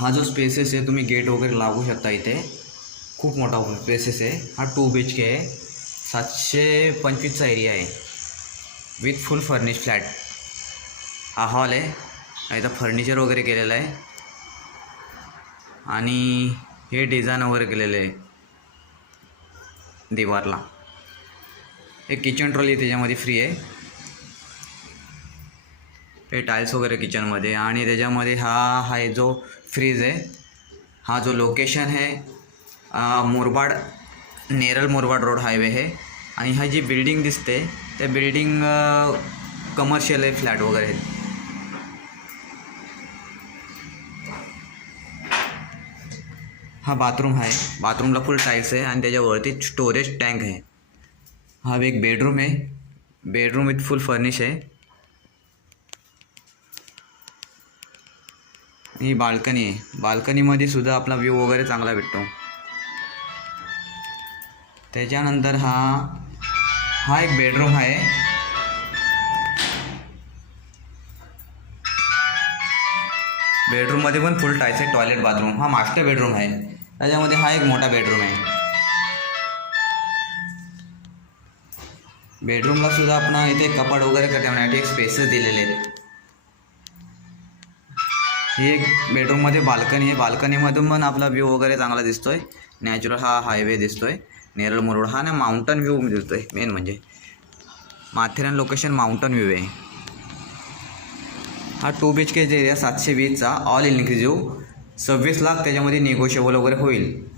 हा जो स्पेसेस आहे तुम्ही गेट वगैरे लागू शकता इथे, खूप मोठा स्पेसेस आहे। हा 2 BHK आहे, 725चा एरिया आहे विथ फुल फर्निश फ्लॅट। हा हॉल आहे, इथं फर्निचर वगैरे केलेलं आहे आणि हे डिझाईन वगैरे केलेलं आहे दिवारला। एक किचन ट्रॉली त्याच्यामध्ये फ्री आहे, हे टाईल्स वगैरे किचनमध्ये। आणि त्याच्यामध्ये हा आहे जो फ्रीज आहे, हा जो लोकेशन आहे मुरबाड, नेरळ मुरबाड रोड हायवे आहे। आणि हा जी बिल्डिंग दिसते त्या बिल्डिंग कमर्शियल आहे, फ्लॅट वगैरे आहेत। हा बाथरूम आहे, बाथरूमला फुल टाईल्स आहे आणि त्याच्यावरती स्टोरेज टँक आहे। हा एक बेडरूम आहे, बेडरूम विथ फुल फर्निश आहे। ही बाल्कनी आहे, बाल्कनीमध्ये सुद्धा आपला व्ह्यू वगैरे चांगला भेटतो। त्याच्यानंतर हा एक बेडरूम आहे, बेडरूममध्ये पण फुल टाईल्स आहे। टॉयलेट बाथरूम, हा मास्टर बेडरूम आहे, त्याच्यामध्ये हा एक मोठा बेडरूम आहे। बेडरूमला सुद्धा आपण इथे कपाट वगैरे ठेवण्यासाठी एक स्पेसेस दिलेले आहेत। ही एक बेडरूममध्ये बाल्कनी आहे, बाल्कनीमधून पण आपला व्ह्यू वगैरे चांगला दिसतोय। नॅचरल हा हायवे दिसतोय, नेरळ मुरबाड हा ना माउंटन व्ह्यू दिसतोय। मेन म्हणजे माथेरान लोकेशन माउंटन व्ह्यू आहे। हा 2 BHK एरिया 720चा, ऑल इन्क्लुझिव्ह 26 लाख, त्याच्यामध्ये निगोशिएबल वगैरे होईल।